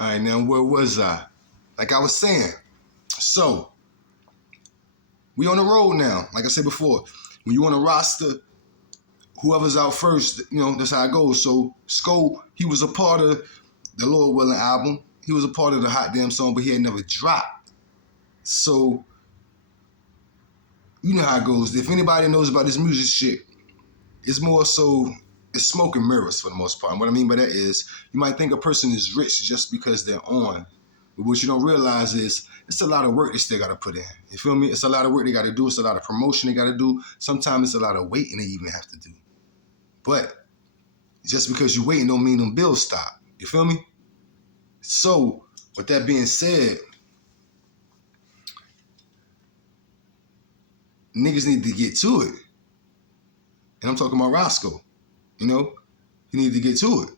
All right, now where was I? Like I was saying, so we on the road now. Like I said before, when you on a roster, whoever's out first, that's how it goes. So Sko, he was a part of the Lord Willing album. He was a part of the Hot Damn Song, but he had never dropped. So you know how it goes. If anybody knows about this music shit, it's more so it's smoke and mirrors for the most part. And what I mean by that is you might think a person is rich just because they're on. But what you don't realize is it's a lot of work they still got to put in. You feel me? It's a lot of work they got to do. It's a lot of promotion they got to do. Sometimes it's a lot of waiting they even have to do. But just because you waiting don't mean them bills stop. You feel me? So with that being said, niggas need to get to it. And I'm talking about Roscoe. He need to get to it.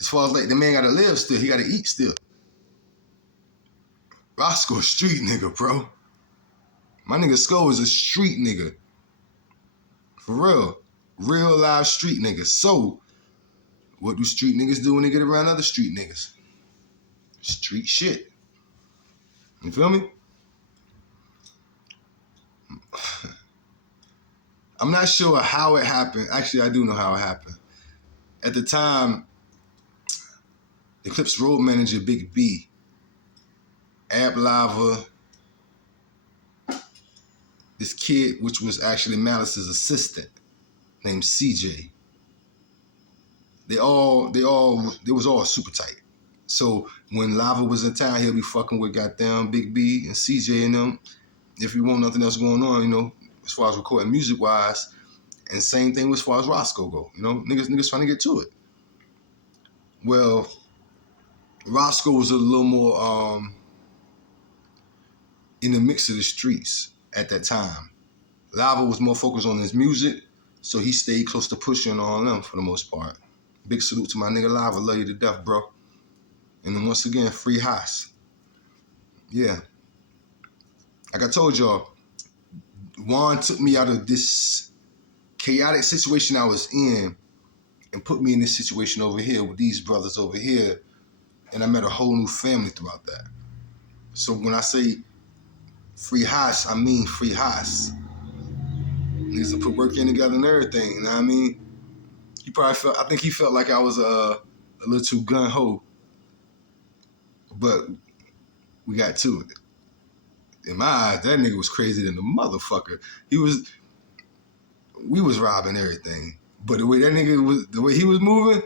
As far as like the man gotta live still, he gotta eat still. Roscoe a street nigga, bro. My nigga Sko is a street nigga. For real. Real live street nigga. So, what do street niggas do when they get around other street niggas? Street shit. You feel me? I'm not sure how it happened. Actually, I do know how it happened. At the time, the Clipse road manager, Big B, Ab Lava, this kid, which was actually Malice's assistant, named CJ. They was all super tight. So when Lava was in town, he'll be fucking with goddamn Big B and CJ and them. If he want nothing else going on, as far as recording music wise, and same thing as far as Roscoe go. Niggas trying to get to it. Well, Roscoe was a little more in the mix of the streets at that time. Lava was more focused on his music, so he stayed close to Pusha and all them for the most part. Big salute to my nigga Lava. Love you to death, bro. And then once again, free Haas. Yeah. Like I told y'all, Juan took me out of this chaotic situation I was in and put me in this situation over here with these brothers over here, and I met a whole new family throughout that. So when I say free Haas, I mean free Haas. Niggas to put work in together and everything, you know what I mean? I think he felt like I was a little too gun-ho, but we got to it. In my eyes, that nigga was crazy than the motherfucker. We was robbing everything. But the way that nigga was, the way he was moving,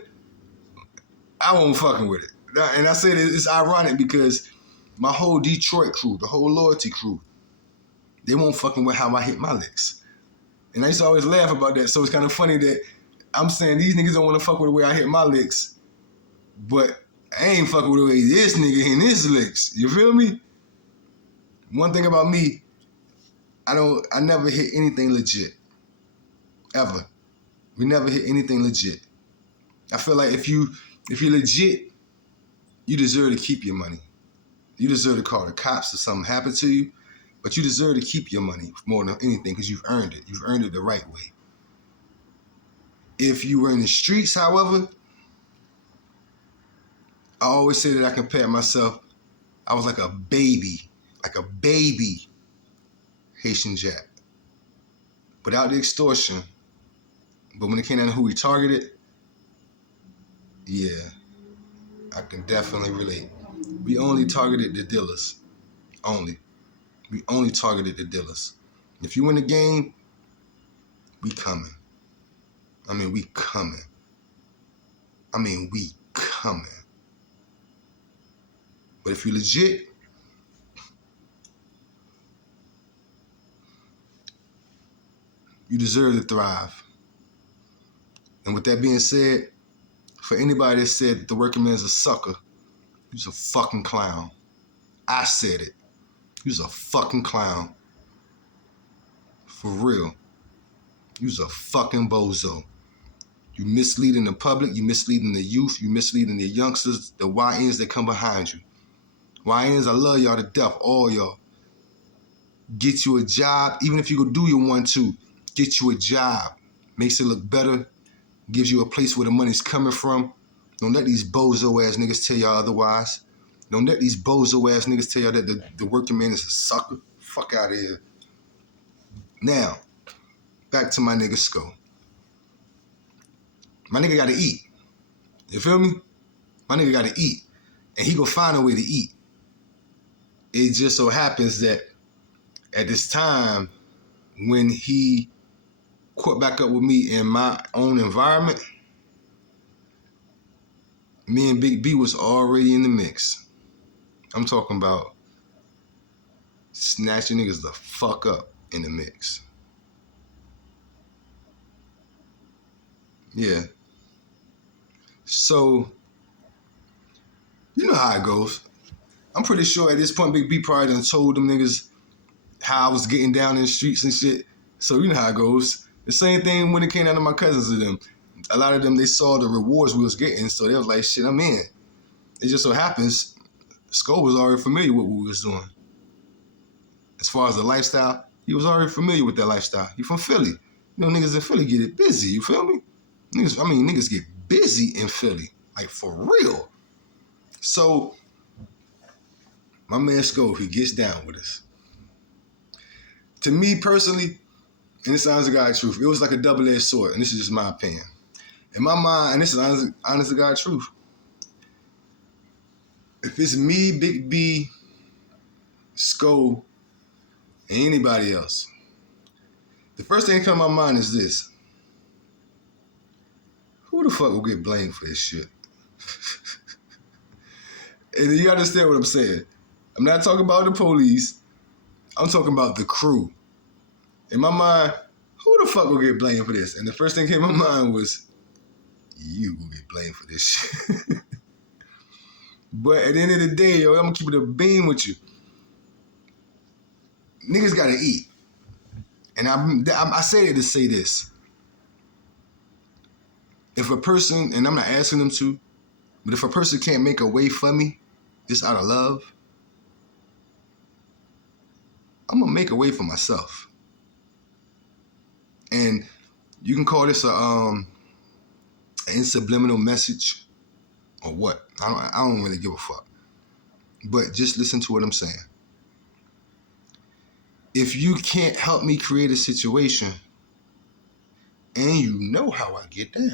I wasn't fucking with it. And I said it's ironic because my whole Detroit crew, the whole Loyalty crew, they won't fucking with how I hit my licks. And I used to always laugh about that. So it's kind of funny that I'm saying these niggas don't want to fuck with the way I hit my licks, but I ain't fucking with the way this nigga hitting his licks. You feel me? One thing about me, I never hit anything legit. Ever. We never hit anything legit. I feel like if you're legit, you deserve to keep your money. You deserve to call the cops if something happened to you, but you deserve to keep your money more than anything because you've earned it. You've earned it the right way. If you were in the streets, however, I always say that I compare myself, I was like a baby Haitian Jack. Without the extortion, but when it came down to who we targeted, yeah, I can definitely relate. We only targeted the dealers. We only targeted the dealers. If you win the game, we coming. We coming. But if you legit, you deserve to thrive. And with that being said, for anybody that said that the working man's a sucker, he's a fucking clown. I said it. He's a fucking clown. For real. You's a fucking bozo. You misleading the public, you misleading the youth, you misleading the youngsters, the YNs that come behind you. YNs, I love y'all to death, all y'all. Get you a job, even if you go do your 1-2, get you a job. Makes it look better, gives you a place where the money's coming from. Don't let these bozo ass niggas tell y'all otherwise. Don't let these bozo ass niggas tell y'all that the working man is a sucker. Fuck out of here. Now, back to my nigga Sko. My nigga gotta eat. You feel me? My nigga gotta eat. And he gonna find a way to eat. It just so happens that at this time, when he caught back up with me in my own environment, me and Big B was already in the mix. I'm talking about snatching niggas the fuck up in the mix. Yeah. So, you know how it goes. I'm pretty sure at this point, Big B probably done told them niggas how I was getting down in the streets and shit. So you know how it goes. The same thing when it came down to my cousins and them. A lot of them, they saw the rewards we was getting, so they was like, shit, I'm in. It just so happens, Sko was already familiar with what we was doing. As far as the lifestyle, he was already familiar with that lifestyle. He from Philly. You know, niggas in Philly get it busy, you feel me? Niggas get busy in Philly. Like, for real. So, my man Sko, he gets down with us. To me personally, and this sounds the God's truth, it was like a double-edged sword, and this is just my opinion. In my mind, and this is honest to God's truth, if it's me, Big B, Sko, and anybody else, the first thing that comes to my mind is this. Who the fuck will get blamed for this shit? And you understand what I'm saying. I'm not talking about the police. I'm talking about the crew. In my mind, who the fuck will get blamed for this? And the first thing that came to my mind was, you will get blamed for this shit. But at the end of the day, yo, I'm gonna keep it a beam with you. Niggas gotta eat. And I say it to say this. If a person, and I'm not asking them to, but if a person can't make a way for me, just out of love, I'm gonna make a way for myself. And you can call this an subliminal message or what. I don't really give a fuck. But just listen to what I'm saying. If you can't help me create a situation, and you know how I get down,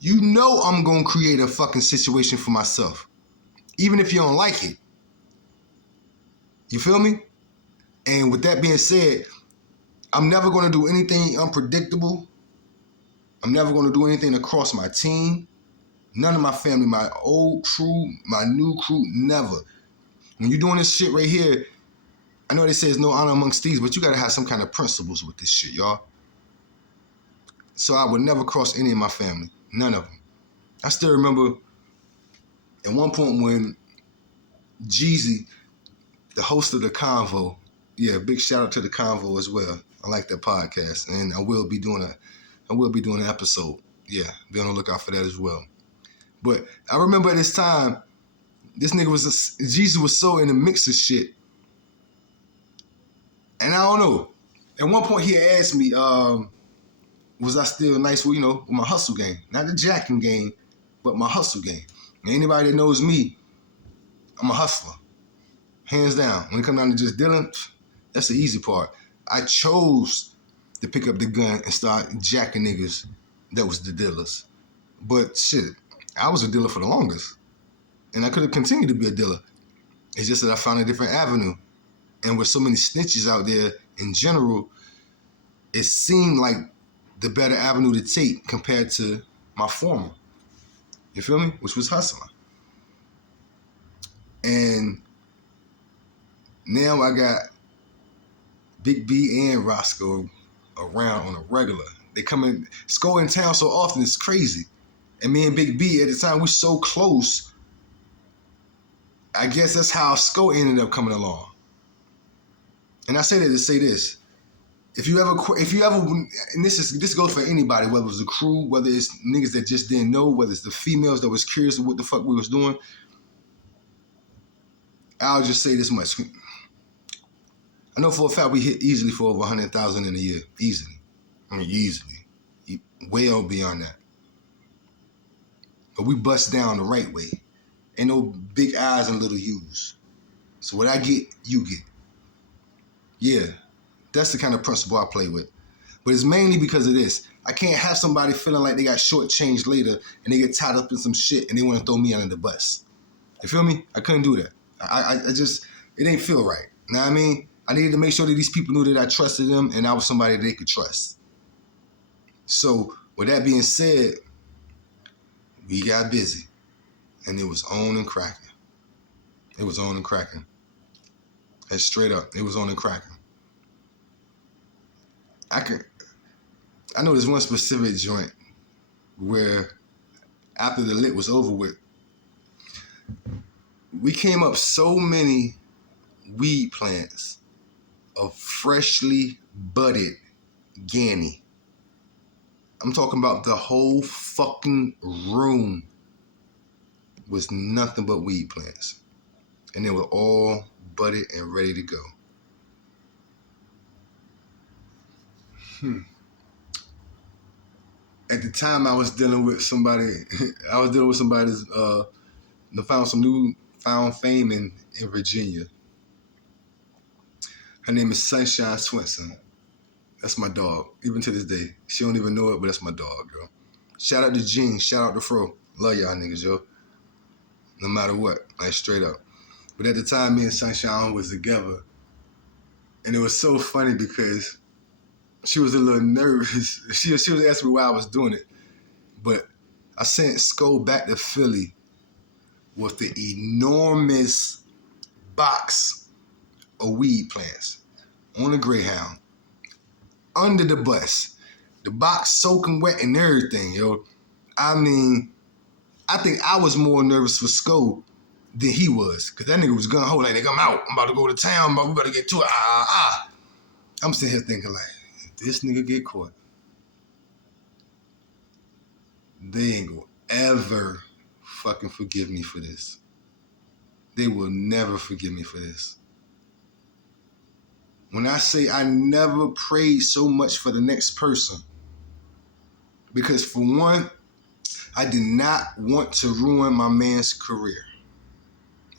you know I'm gonna create a fucking situation for myself, even if you don't like it. You feel me? And with that being said, I'm never gonna do anything unpredictable. I'm never gonna do anything across my team. None of my family, my old crew, my new crew, never. When you're doing this shit right here, I know they say there's no honor amongst thieves, but you gotta have some kind of principles with this shit, y'all. So I would never cross any of my family, none of them. I still remember at one point when Jeezy, the host of The Convo, yeah, big shout out to The Convo as well. I like that podcast, and I will be doing an episode. Yeah, be on the lookout for that as well. But I remember at this time, this nigga Jeezy was so in the mix of shit. And I don't know. At one point he asked me, was I still nice with, with my hustle game? Not the jacking game, but my hustle game. And anybody that knows me, I'm a hustler. Hands down. When it comes down to just dealing, that's the easy part. I chose to pick up the gun and start jacking niggas that was the dealers. But shit, I was a dealer for the longest. And I could have continued to be a dealer. It's just that I found a different avenue. And with so many snitches out there in general, it seemed like the better avenue to take compared to my former. You feel me? Which was hustling. And now I got Big B and Roscoe around on a regular. They come in, Sko in town so often, it's crazy. And me and Big B at the time, we so close. I guess that's how Sko ended up coming along. And I say that to say this. If you ever, and this goes for anybody, whether it was the crew, whether it's niggas that just didn't know, whether it's the females that was curious of what the fuck we was doing, I'll just say this much. I know for a fact we hit easily for over 100,000 in a year. Easily. I mean, easily. Well beyond that. But we bust down the right way. Ain't no big I's and little U's. So what I get, you get. Yeah, that's the kind of principle I play with. But it's mainly because of this. I can't have somebody feeling like they got shortchanged later and they get tied up in some shit and they want to throw me under the bus. You feel me? I couldn't do that. I just, it ain't feel right. You know what I mean? I needed to make sure that these people knew that I trusted them and I was somebody they could trust. So with that being said, we got busy and it was on and cracking. It was on and cracking. And straight up, it was on and cracking. I know there's one specific joint where after the lit was over with, we came up so many weed plants of freshly budded Ganny. I'm talking about the whole fucking room was nothing but weed plants. And they were all budded and ready to go. At the time I was dealing with somebody, that found some newfound fame in Virginia. Her name is Sunshine Swinson. That's my dog, even to this day. She don't even know it, but that's my dog, yo. Shout out to Gene, shout out to Fro. Love y'all niggas, yo. No matter what, like straight up. But at the time, me and Sunshine was together. And it was so funny because she was a little nervous. She was asking me why I was doing it. But I sent Sko back to Philly with the enormous box of weed plants on a Greyhound. Under the bus. The box soaking wet and everything, yo. I mean, I think I was more nervous for Sko than he was. Because that nigga was gung-ho, like, nigga, I'm out. I'm about to go to town, but we better get to it. I'm sitting here thinking, like, if this nigga get caught, they ain't gonna ever fucking forgive me for this. They will never forgive me for this. When I say I never prayed so much for the next person, because for one, I did not want to ruin my man's career.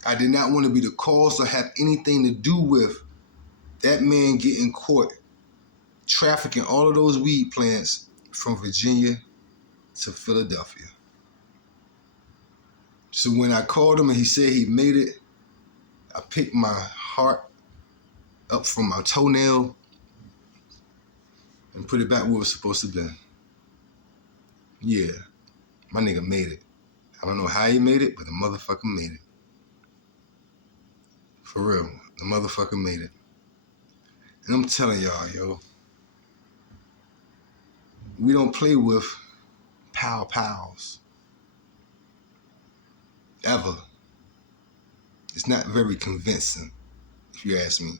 I did not want to be the cause or have anything to do with that man getting caught trafficking all of those weed plants from Virginia to Philadelphia. So when I called him and he said he made it, I picked my heart up from my toenail and put it back where it was supposed to be. Yeah, my nigga made it. I don't know how he made it, but the motherfucker made it. For real, the motherfucker made it. And I'm telling y'all, yo, we don't play with pals. Ever. It's not very convincing, if you ask me.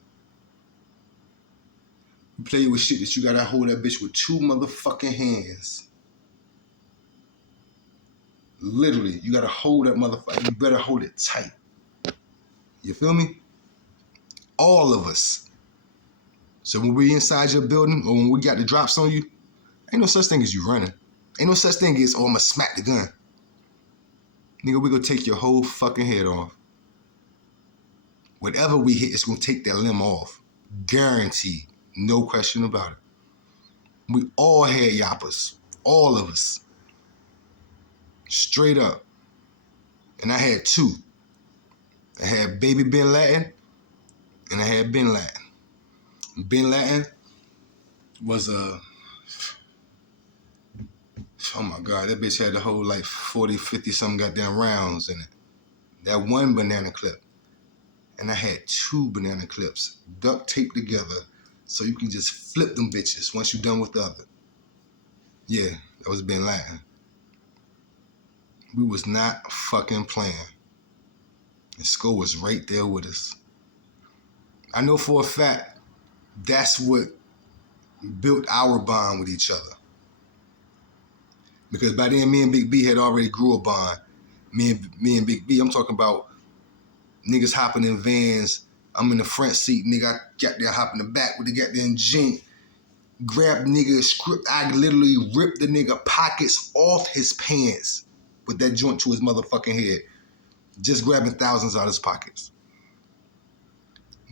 You play with shit that you gotta hold that bitch with two motherfucking hands. Literally, you gotta hold that motherfucker. You better hold it tight. You feel me? All of us. So when we inside your building or when we got the drops on you, ain't no such thing as you running. Ain't no such thing as, oh, I'ma smack the gun. Nigga, we gonna take your whole fucking head off. Whatever we hit, it's gonna take that limb off. Guaranteed. No question about it. We all had yappas. All of us. Straight up. And I had two. I had Baby Bin Laden and I had Bin Laden. Bin Laden was oh my God, that bitch had the whole like 40, 50 something goddamn rounds in it. That one banana clip. And I had two banana clips duct taped together so you can just flip them bitches once you're done with the other. Yeah, that was Bin Laden. We was not fucking playing. And Sko was right there with us. I know for a fact that's what built our bond with each other. Because by then, me and Big B had already grew a bond. Me and Big B, I'm talking about niggas hopping in vans. I'm in the front seat, nigga. I got there, hop in the back with the goddamn jink. Grab nigga, I literally ripped the nigga pockets off his pants with that joint to his motherfucking head. just grabbing thousands out of his pockets.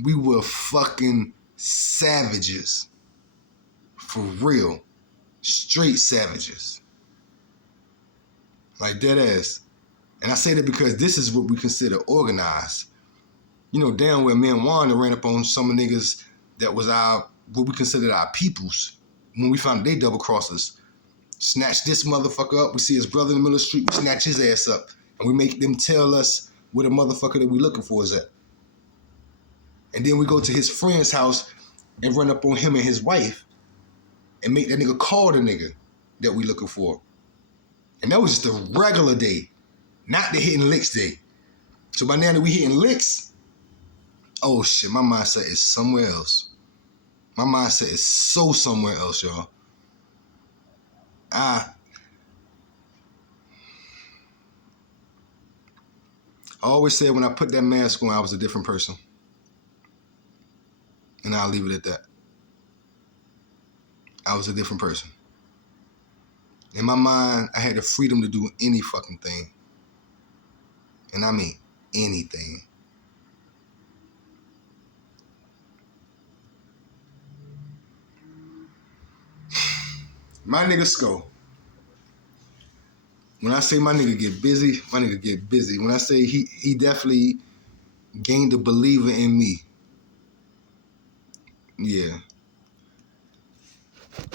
We were fucking savages. For real. Straight savages. Like dead ass. And I say that because this is what we consider organized. You know, damn well me and Wanda ran up on some niggas that was what we considered our peoples. When we found they double crossed us. Snatch this motherfucker up. We see his brother in the middle of the street. We snatch his ass up. And we make them tell us where the motherfucker that we looking for is at. And then we go to his friend's house and run up on him and his wife and make that nigga call the nigga that we looking for. And that was just a regular day, not the hitting licks day. So by now that we hitting licks, oh shit, my mindset is somewhere else. My mindset is so somewhere else, y'all. I always said when I put that mask on, I was a different person. And I'll leave it at that. I was a different person. In my mind, I had the freedom to do any fucking thing. And I mean anything. My nigga Sko. When I say my nigga get busy, my nigga get busy. When I say he definitely gained a believer in me. Yeah.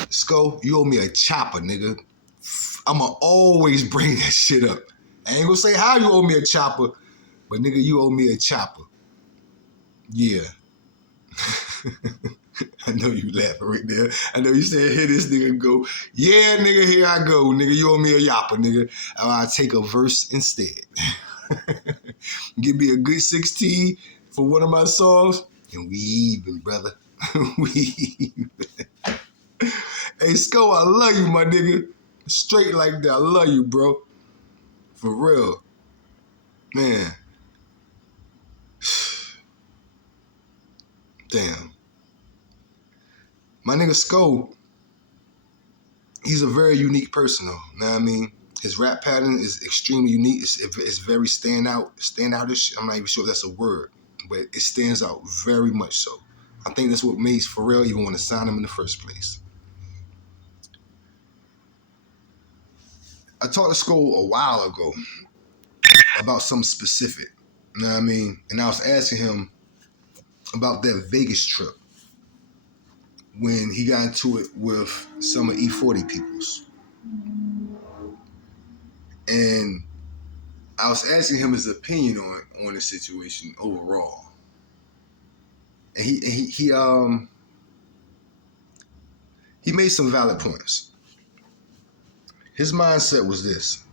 Sko, you owe me a chopper, nigga. I'ma always bring that shit up. I ain't gonna say how you owe me a chopper, but nigga, you owe me a chopper. Yeah. I know you laughing right there. I know you said, hear this nigga go, yeah, nigga, here I go. Nigga, you owe me a yapper, nigga. I'll take a verse instead. Give me a good 16 for one of my songs, and we even, brother. We even. Hey, Sko, I love you, my nigga. Straight like that. I love you, bro. For real. Man. Damn. My nigga Sko, he's a very unique person, though. You know what I mean? His rap pattern is extremely unique. It's very standoutish. I'm not even sure if that's a word, but it stands out very much so. I think that's what made Pharrell even want to sign him in the first place. I talked to Sko a while ago about something specific. You know what I mean? And I was asking him about that Vegas trip when he got into it with some of E40 peoples. And I was asking him his opinion on the situation overall. And he made some valid points. His mindset was this.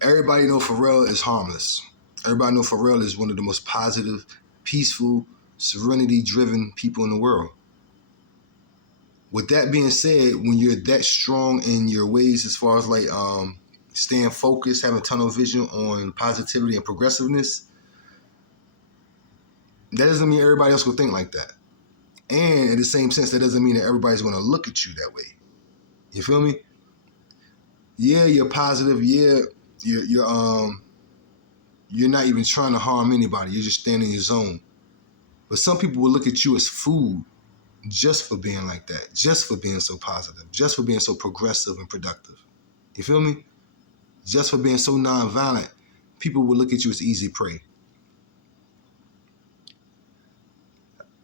Everybody know Pharrell is harmless. Everybody know Pharrell is one of the most positive, peaceful, serenity-driven people in the world. With that being said, when you're that strong in your ways as far as like staying focused, having tunnel vision on positivity and progressiveness, that doesn't mean everybody else will think like that. And in the same sense, that doesn't mean that everybody's going to look at you that way. You feel me? Yeah, you're positive. Yeah, you're not even trying to harm anybody. You're just staying in your zone. But some people will look at you as food just for being like that, just for being so positive, just for being so progressive and productive. You feel me? Just for being so nonviolent, people will look at you as easy prey.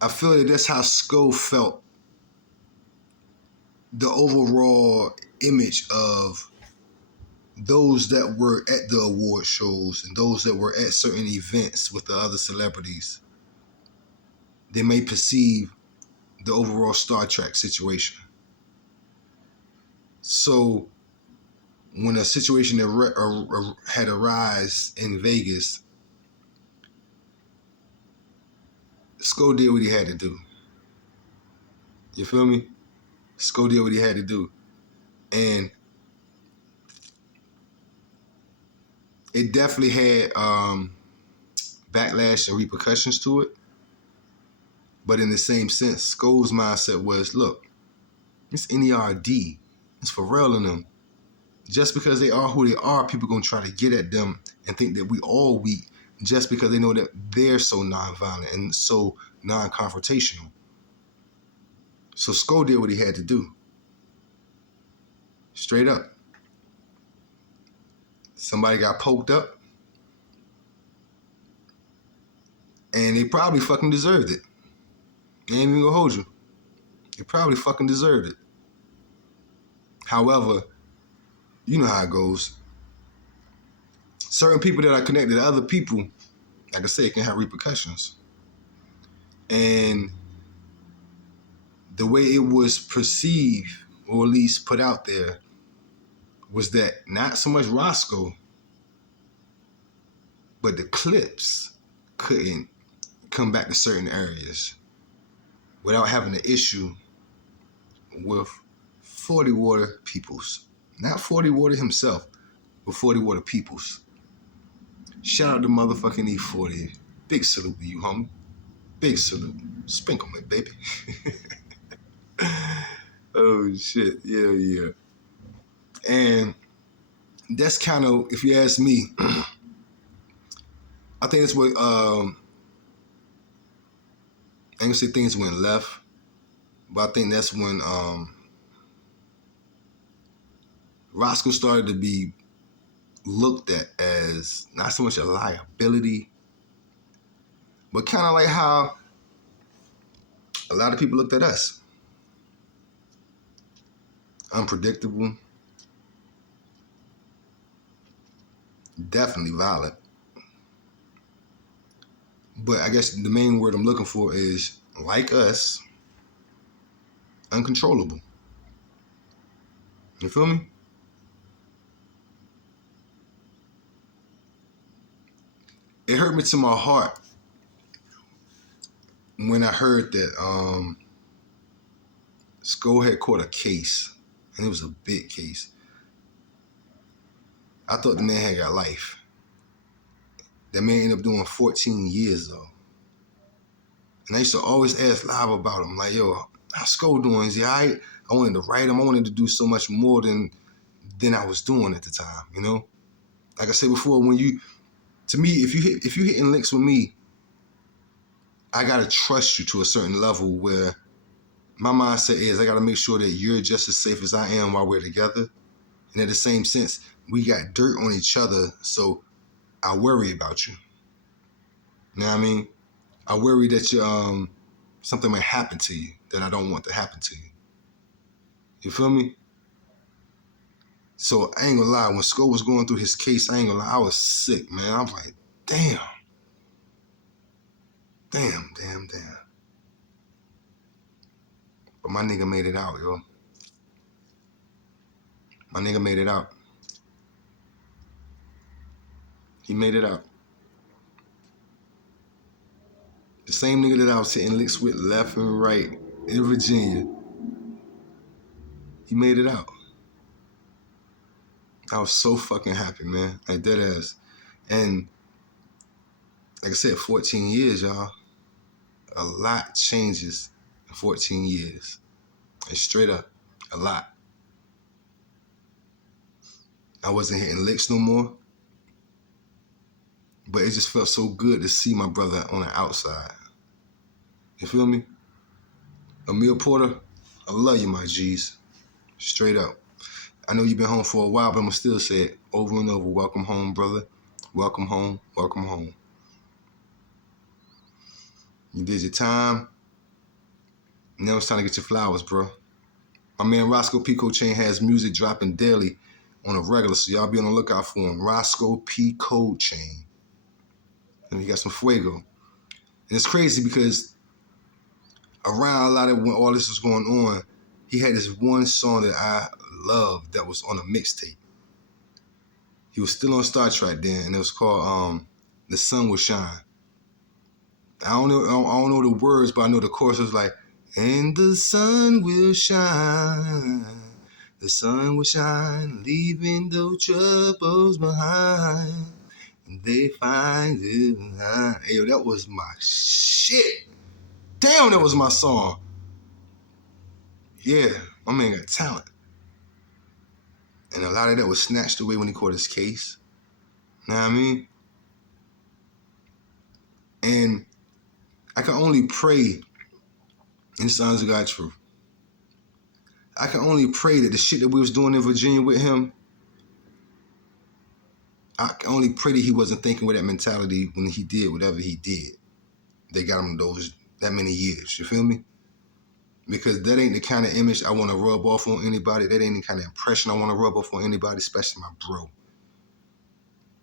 I feel that that's how Sko felt the overall image of those that were at the award shows and those that were at certain events with the other celebrities. They may perceive the overall Star Trek situation. So when a situation had arisen in Vegas, Sko did what he had to do. You feel me? Sko did what he had to do. And it definitely had backlash and repercussions to it. But in the same sense, Sko's mindset was, look, it's NERD. It's Pharrell and them. Just because they are who they are, people gonna try to get at them and think that we all weak just because they know that they're so nonviolent and so non-confrontational. So Sko did what he had to do. Straight up. Somebody got poked up, and they probably fucking deserved it. I ain't even gonna hold you. They probably fucking deserved it. However, you know how it goes. Certain people that are connected to other people, like I said, can have repercussions. And the way it was perceived, or at least put out there, was that not so much Roscoe, but the Clips couldn't come back to certain areas without having an issue with 40 Water Peoples. Not 40 Water himself, but 40 Water Peoples. Shout out to motherfucking E40. Big salute to you, homie. Big salute. Sprinkle me, baby. Oh, shit. Yeah. And that's kind of, if you ask me, I think that's what, I ain't gonna say things went left, but I think that's when Roscoe started to be looked at as not so much a liability, but kind of like how a lot of people looked at us. Unpredictable. Definitely violent. But I guess the main word I'm looking for is, like us, uncontrollable. You feel me? It hurt me to my heart when I heard that Sko had caught a case, and it was a big case. I thought the man had got life. That man ended up doing 14 years though. And I used to always ask Live about him, like, yo, how's Sko doing? Is he all right? I wanted to write him. I wanted to do so much more than I was doing at the time, you know? Like I said before, to me, if you hitting links with me, I gotta trust you to a certain level where my mindset is I gotta make sure that you're just as safe as I am while we're together. And in the same sense, we got dirt on each other, so I worry about you. You know what I mean? I worry that something might happen to you that I don't want to happen to you. You feel me? So I ain't gonna lie, when Sko was going through his case, I ain't gonna lie, I was sick, man. I was like, damn. But my nigga made it out, yo. My nigga made it out. He made it out. The same nigga that I was hitting licks with left and right in Virginia, he made it out. I was so fucking happy, man. Like, dead ass. And like I said, 14 years, y'all. A lot changes in 14 years. And straight up, a lot. I wasn't hitting licks no more. But it just felt so good to see my brother on the outside. You feel me? Emil Porter, I love you, my G's. Straight up. I know you've been home for a while, but I'm going to still say it over and over. Welcome home, brother. Welcome home. Welcome home. You did your time. Now it's time to get your flowers, bro. My man Roscoe P. Cold Chain has music dropping daily on a regular, so y'all be on the lookout for him. Roscoe P. Cold Chain. And he got some fuego. And it's crazy because around a lot of when all this was going on, he had this one song that I loved that was on a mixtape. He was still on Star Trek then, and it was called The Sun Will Shine. I don't know the words, but I know the chorus was like, and the sun will shine, the sun will shine, leaving those troubles behind, and they find it behind. Hey, yo, that was my shit. Damn, that was my song. Yeah, my man got talent. And a lot of that was snatched away when he caught his case. Know what I mean? And I can only pray in Sons of God Truth. I can only pray that the shit that we was doing in Virginia with him, I can only pray that he wasn't thinking with that mentality when he did whatever he did. They got him that many years. You feel me? Because that ain't the kind of image I want to rub off on anybody. That ain't the kind of impression I want to rub off on anybody, especially my bro.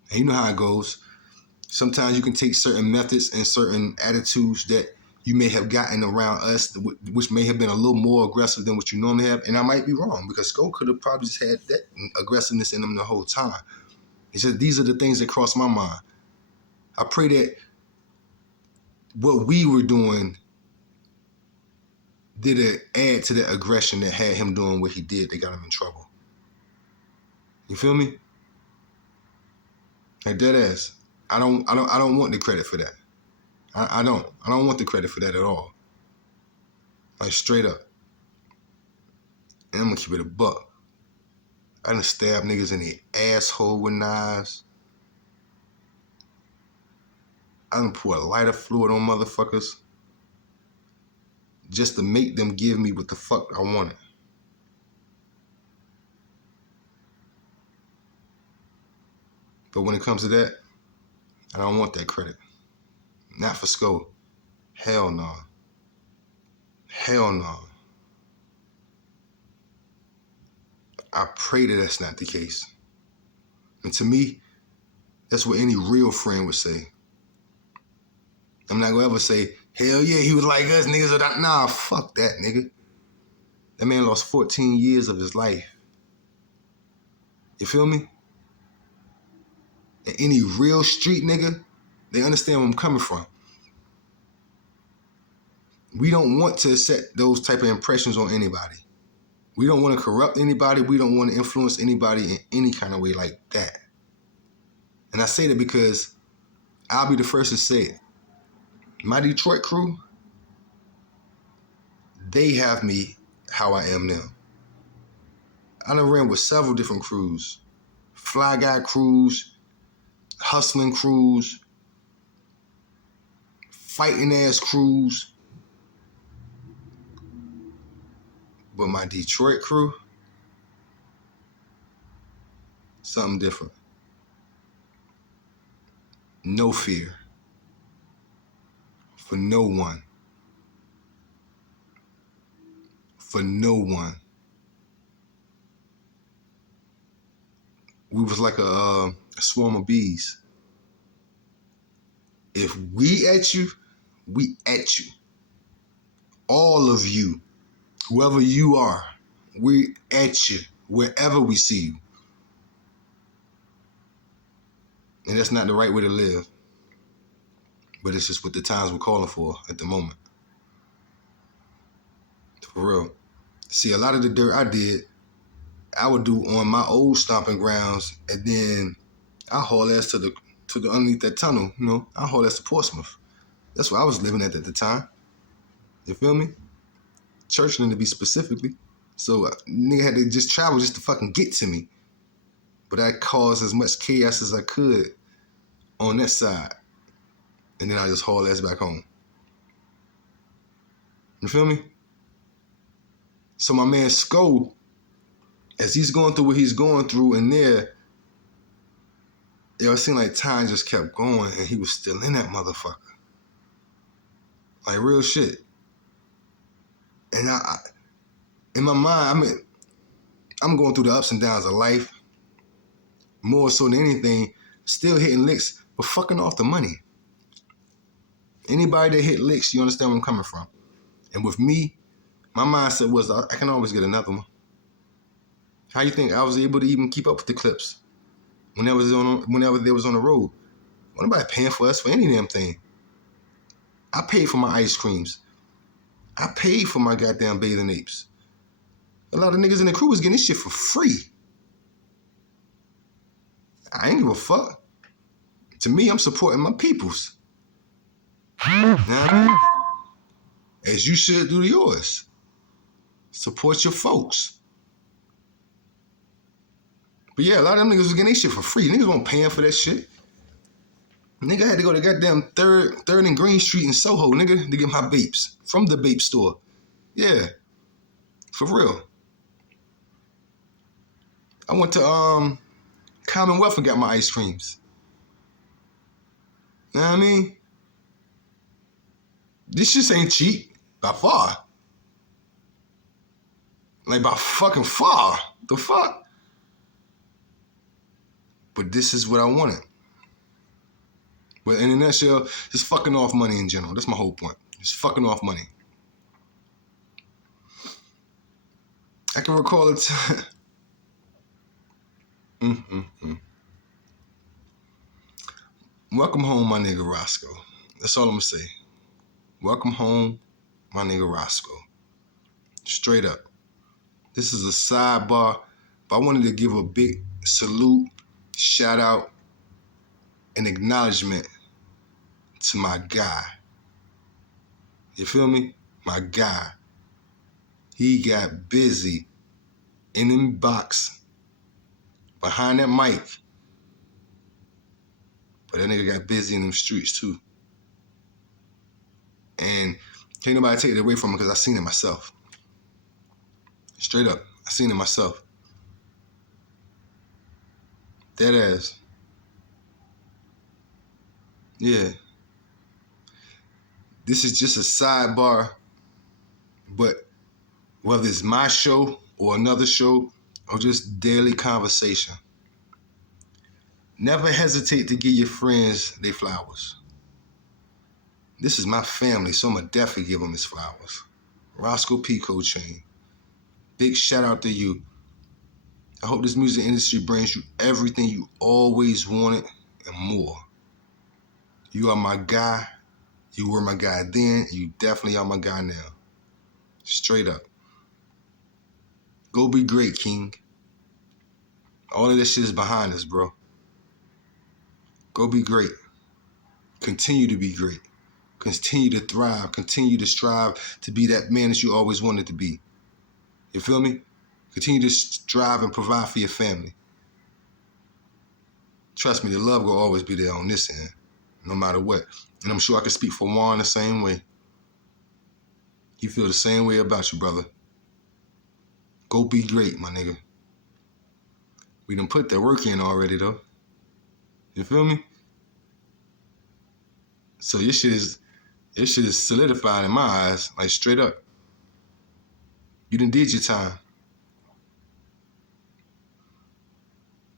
And you know how it goes. Sometimes you can take certain methods and certain attitudes that you may have gotten around us, which may have been a little more aggressive than what you normally have. And I might be wrong, because Sko could have probably just had that aggressiveness in him the whole time. It's just these are the things that cross my mind. I pray that what we were doing didn't add to that aggression that had him doing what he did that got him in trouble. You feel me? Like dead ass. I don't want the credit for that. I don't want the credit for that at all. Like straight up. And I'm gonna keep it a buck. I done stabbed niggas in the asshole with knives. I done pour a lighter fluid on motherfuckers just to make them give me what the fuck I wanted. But when it comes to that, I don't want that credit. Not for Sko. Hell no. Hell no. I pray that that's not the case. And to me, that's what any real friend would say. I'm not gonna ever say, hell yeah, he was like us, niggas. Nah, fuck that, nigga. That man lost 14 years of his life. You feel me? And any real street nigga, they understand where I'm coming from. We don't want to set those type of impressions on anybody. We don't want to corrupt anybody. We don't want to influence anybody in any kind of way like that. And I say that because I'll be the first to say it. My Detroit crew, they have me how I am now. I done ran with several different crews. Fly Guy crews, hustling crews, fighting ass crews. But my Detroit crew, something different. No fear. For no one. For no one. We was like a swarm of bees. If we at you, we at you. All of you, whoever you are, we at you wherever we see you. And that's not the right way to live. But it's just what the times we're calling for at the moment. For real. See, a lot of the dirt I did, I would do on my old stomping grounds, and then I haul ass to the underneath that tunnel, you know. I haul ass to Portsmouth. That's where I was living at the time. You feel me? Churchland to be specifically. So nigga had to just travel just to fucking get to me. But I caused as much chaos as I could on that side. And then I just haul ass back home. You feel me? So my man Sko, as he's going through what he's going through in there, it seemed like time just kept going and he was still in that motherfucker. Like real shit. And I in my mind, I'm going through the ups and downs of life. More so than anything, still hitting licks, but fucking off the money. Anybody that hit licks, you understand where I'm coming from. And with me, my mindset was I can always get another one. How you think I was able to even keep up with the Clips whenever they was on the road? Nobody paying for us for any damn thing. I paid for my ice creams. I paid for my goddamn bathing apes. A lot of niggas in the crew was getting this shit for free. I ain't give a fuck. To me, I'm supporting my peoples. You know what I mean? As you should do to yours. Support your folks. But yeah, a lot of them niggas was getting their shit for free. Niggas weren't paying for that shit. Nigga had to go to goddamn 3rd and Green Street in Soho, nigga, to get my vapes from the vape store. Yeah, for real. I went to Commonwealth and got my ice creams. You know what I mean? This shit ain't cheap by far. Like by fucking far. The fuck? But this is what I wanted. But in a nutshell, just fucking off money in general. That's my whole point. Just fucking off money. I can recall a time. Welcome home, my nigga Roscoe. That's all I'm gonna say. Welcome home, my nigga Roscoe. Straight up. This is a sidebar, but I wanted to give a big salute, shout out, and acknowledgement to my guy. You feel me? My guy. He got busy in them box behind that mic. But that nigga got busy in them streets too. And can't nobody take it away from him because I seen it myself. Straight up, I seen it myself. Dead ass. Yeah. This is just a sidebar, but whether it's my show or another show or just daily conversation, never hesitate to give your friends their flowers. This is my family, so I'm going to definitely give them his flowers. Roscoe P. Cochain. Big shout out to you. I hope this music industry brings you everything you always wanted and more. You are my guy. You were my guy then. You definitely are my guy now. Straight up. Go be great, King. All of this shit is behind us, bro. Go be great. Continue to be great. Continue to thrive. Continue to strive to be that man that you always wanted to be. You feel me? Continue to strive and provide for your family. Trust me, the love will always be there on this end, no matter what. And I'm sure I can speak for Juan the same way. He feel the same way about you, brother. Go be great, my nigga. We done put that work in already, though. You feel me? So your shit is solidified in my eyes, like straight up. You done did your time.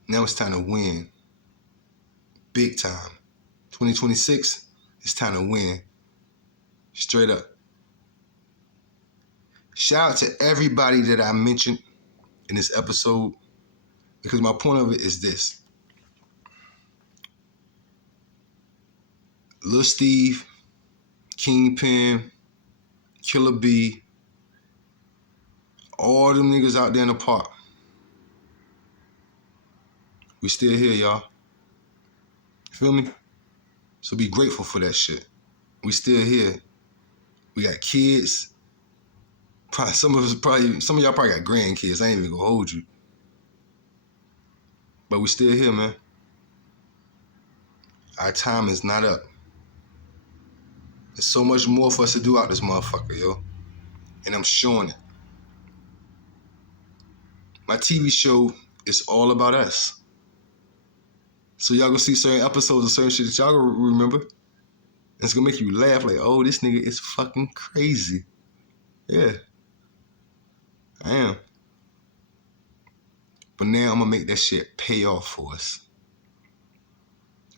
Now it's time to win. Big time. 2026, it's time to win. Straight up. Shout out to everybody that I mentioned in this episode, because my point of it is this. Lil Steve, Kingpin, Killer B, all them niggas out there in the park. We still here, y'all. Feel me? So be grateful for that shit. We still here. We got kids. Some of y'all probably got grandkids. I ain't even gonna hold you. But we still here, man. Our time is not up. There's so much more for us to do out this motherfucker, yo. And I'm showing it. My TV show is all about us. So y'all gonna see certain episodes of certain shit that y'all gonna remember. And it's gonna make you laugh like, oh, this nigga is fucking crazy. Yeah. I am. But now I'm gonna make that shit pay off for us.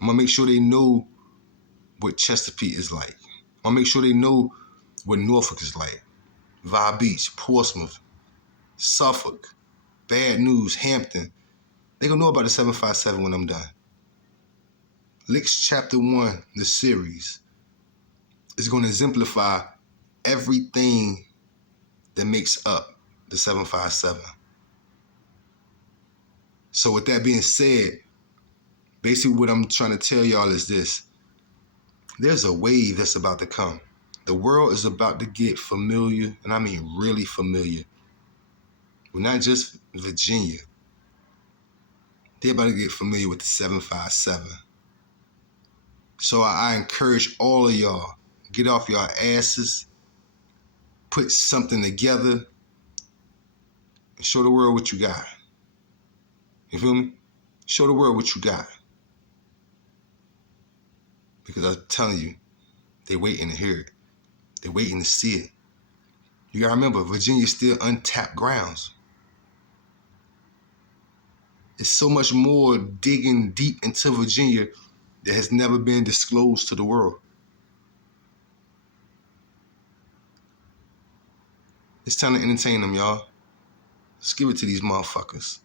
I'm gonna make sure they know what Chesapeake is like. I'm gonna make sure they know what Norfolk is like. Vibe Beach, Portsmouth, Suffolk, Bad News, Hampton. They gonna know about the 757 when I'm done. Licks Chapter 1, the series, is gonna exemplify everything that makes up the 757. So with that being said, basically what I'm trying to tell y'all is this. There's a wave that's about to come. The world is about to get familiar, and I mean really familiar, with not just Virginia, They about to get familiar with the 757. So I encourage all of y'all, get off y'all asses, put something together, and show the world what you got. You feel me? Show the world what you got. Because I'm telling you, they waiting to hear it. They waiting to see it. You gotta remember, Virginia's still untapped grounds. There's so much more digging deep into Virginia that has never been disclosed to the world. It's time to entertain them, y'all. Let's give it to these motherfuckers.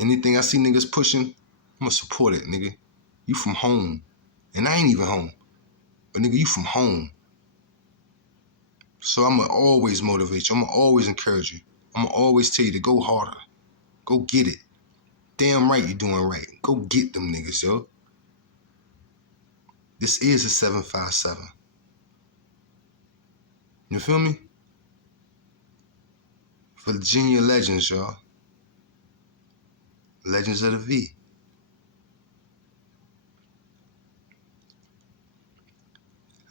Anything I see niggas pushing, I'm gonna support it, nigga. You from home. And I ain't even home. But nigga, you from home. So I'm gonna always motivate you. I'm gonna always encourage you. I'm gonna always tell you to go harder. Go get it. Damn right you're doing right. Go get them niggas, yo. This is a 757. You feel me? Virginia legends, y'all. Legends of the V.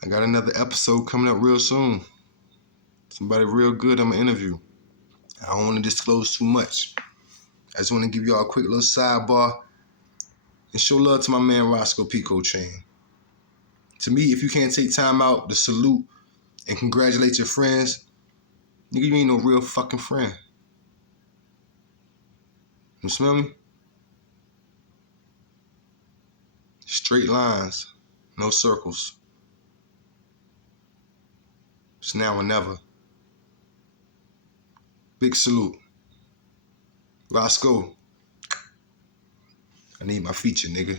I got another episode coming up real soon. Somebody real good I'm gonna interview. I don't want to disclose too much. I just want to give y'all a quick little sidebar and show love to my man Roscoe Pico Chain. To me, if you can't take time out to salute and congratulate your friends, nigga, you ain't no real fucking friend. You smell me? Straight lines, no circles. It's now or never. Big salute. Roscoe, I need my feature, nigga.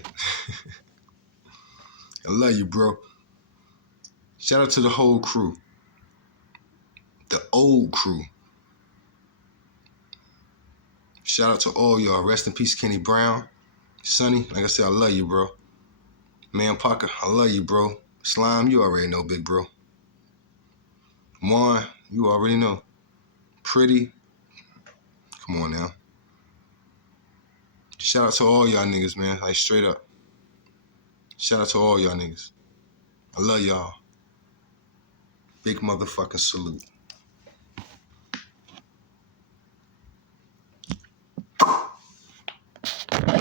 I love you, bro. Shout out to the whole crew. The old crew. Shout out to all y'all. Rest in peace, Kenny Brown. Sonny, like I said, I love you, bro. Man Parker, I love you, bro. Slime, you already know, big bro. Juan, you already know. Pretty, come on now. Shout out to all y'all niggas, man. Like, straight up. Shout out to all y'all niggas. I love y'all. Big motherfucking salute.